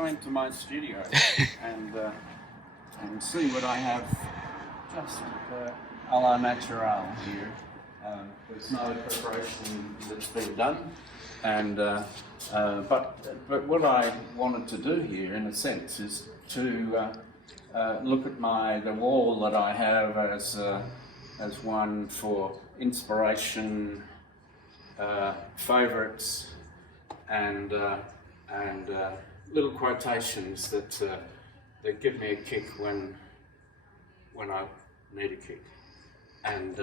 come into my studio and see what I have just a la natural here. There's no preparation that's been done, and but what I wanted to do here, in a sense, is to look at the wall that I have as one for inspiration, favourites, and little quotations that give me a kick when I need a kick. And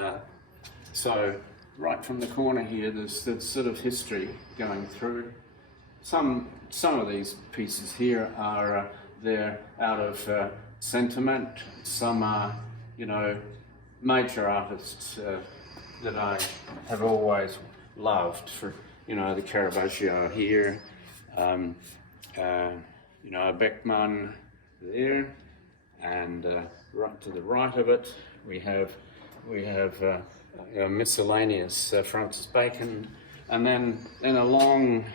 so right from the corner here, there's sort of history going through. Some of these pieces here are they're out of sentiment. Some are, major artists that I have always loved. For the Caravaggio here, Beckmann there, and right to the right of it we have miscellaneous Francis Bacon, and then a long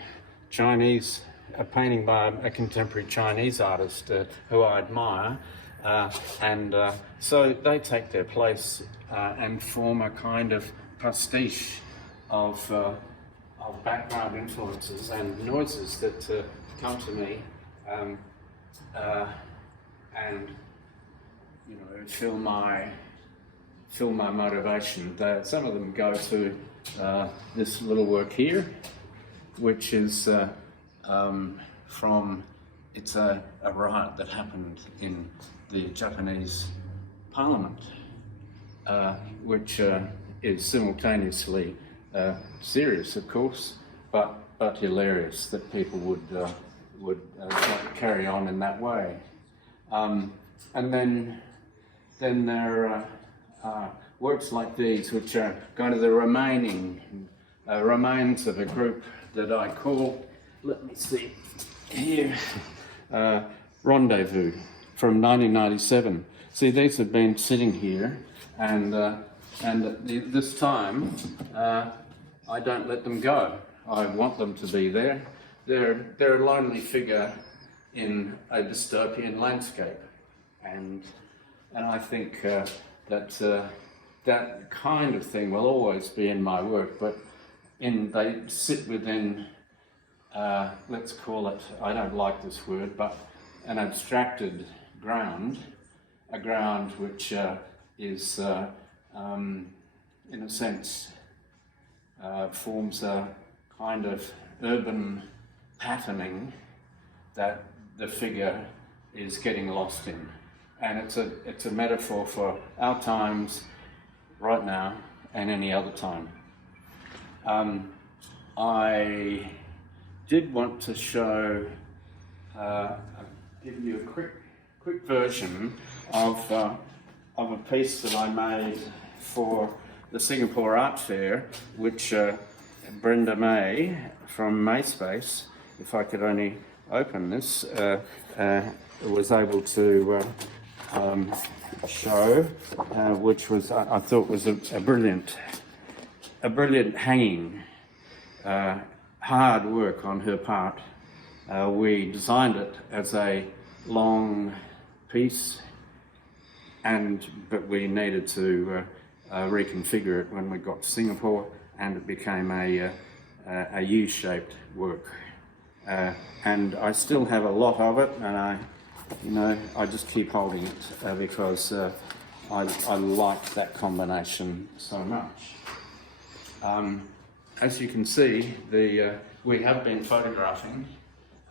Chinese painting by a contemporary Chinese artist who I admire, and so they take their place and form a kind of pastiche of background influences and noises that come to me, and fill my motivation. Some of them go to this little work here, which is it's a riot that happened in the Japanese Parliament, which is simultaneously serious, of course, but hilarious that people would carry on in that way. And then there are works like these, which are kind of the remains of a group that I call, let me see here, Rendezvous from 1997. See, these have been sitting here, and this time I don't let them go. I want them to be there. They're a lonely figure in a dystopian landscape, and I think that kind of thing will always be in my work, but they sit within, let's call it, I don't like this word, but an abstracted ground, a ground which is, in a sense, forms a kind of urban patterning that the figure is getting lost in. And it's a metaphor for our times, right now, and any other time. I did want to show, give you a quick version of a piece that I made for the Singapore Art Fair, which Brenda May from Mayspace, if I could only open this, was able to show, which was, I thought was a brilliant hanging, hard work on her part. We designed it as a long piece, but we needed to reconfigure it when we got to Singapore, and it became a U-shaped work. And I still have a lot of it, and I just keep holding it because I like that combination so much. As you can see, we have been photographing,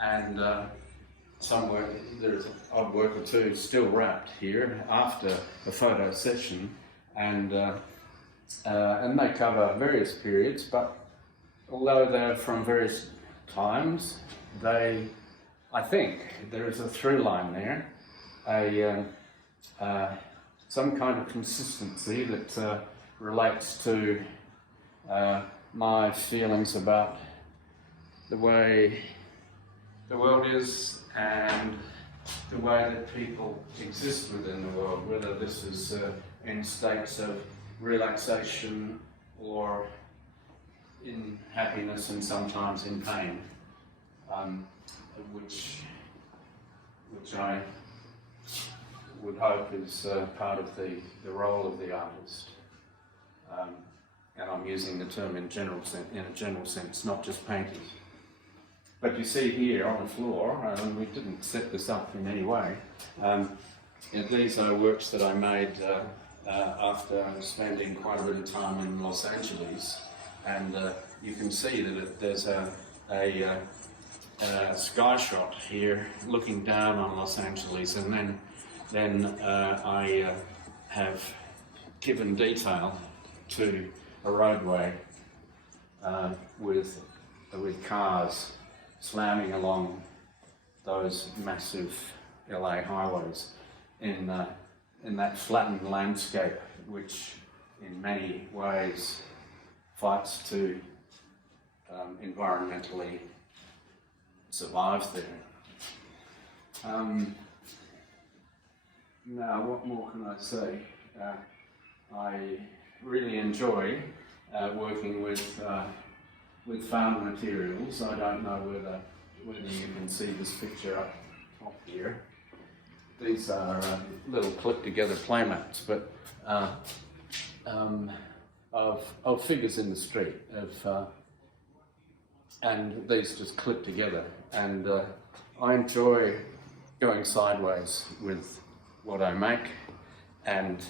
and there's an odd work or two still wrapped here after a photo session, and they cover various periods, but although they're from various times, I think there is a through line there, some kind of consistency that relates to my feelings about the way the world is and the way that people exist within the world, whether this is in states of relaxation or in happiness and sometimes in pain, which which I would hope is part of the role of the artist. And I'm using the term in a general sense, not just painting. But you see here on the floor, we didn't set this up in any way. These are works that I made after spending quite a bit of time in Los Angeles, and you can see that there's a sky shot here looking down on Los Angeles, and then I have given detail to a roadway with cars slamming along those massive LA highways in that flattened landscape, which in many ways fights to environmentally survive there. Now, what more can I say? I really enjoy working with found materials. I don't know whether you can see this picture up top here. These are little clipped together playmats, but of figures in the street, and these just clip together. And I enjoy going sideways with what I make, and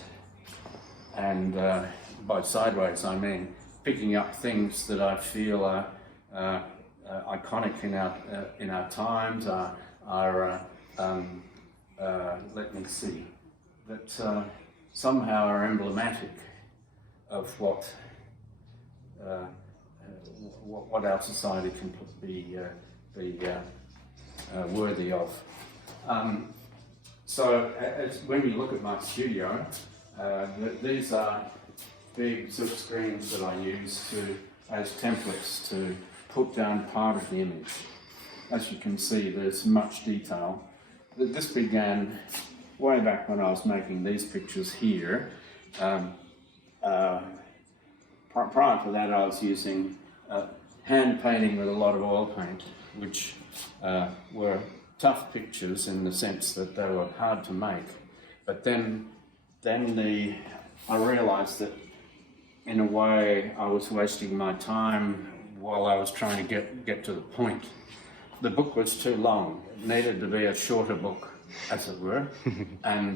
by sideways I mean picking up things that I feel are iconic in our times, let me see, that somehow are emblematic of what our society can be worthy of. So when you look at my studio, these are big silk screens that I use as templates to put down part of the image. As you can see, there's much detail. This began way back when I was making these pictures here. Prior to that, I was using hand painting with a lot of oil paint, which were tough pictures in the sense that they were hard to make. But then I realised that in a way I was wasting my time while I was trying to get to the point. The book was too long. It needed to be a shorter book, as it were, and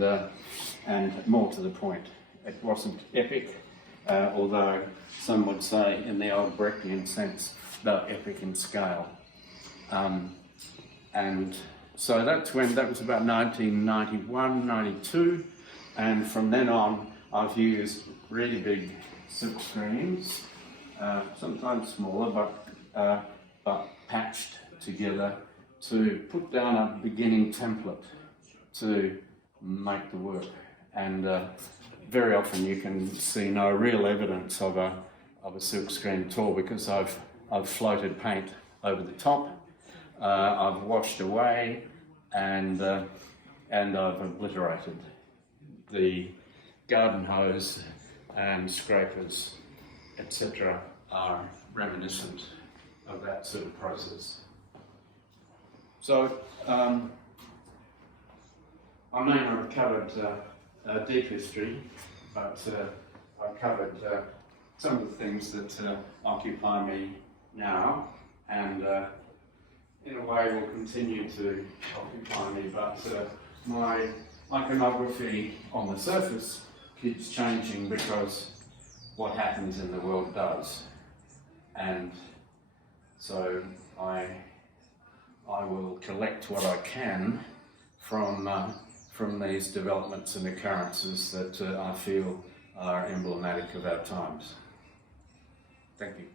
more to the point. It wasn't epic, although some would say, in the old Brechtian sense, they're epic in scale. And so that was about 1991, 92, and from then on I've used really big silk screens, sometimes smaller, but patched together to put down a beginning template to make the work. And very often you can see no real evidence of a silk screen at all, because I've floated paint over the top, I've washed away, and I've obliterated. The garden hose and scrapers, etc., are reminiscent of that sort of process. So I may not have covered deep history, but I've covered some of the things that occupy me now, and in a way will continue to occupy me, but my iconography on the surface keeps changing because what happens in the world does. And so I will collect what I can from these developments and occurrences that I feel are emblematic of our times. Thank you.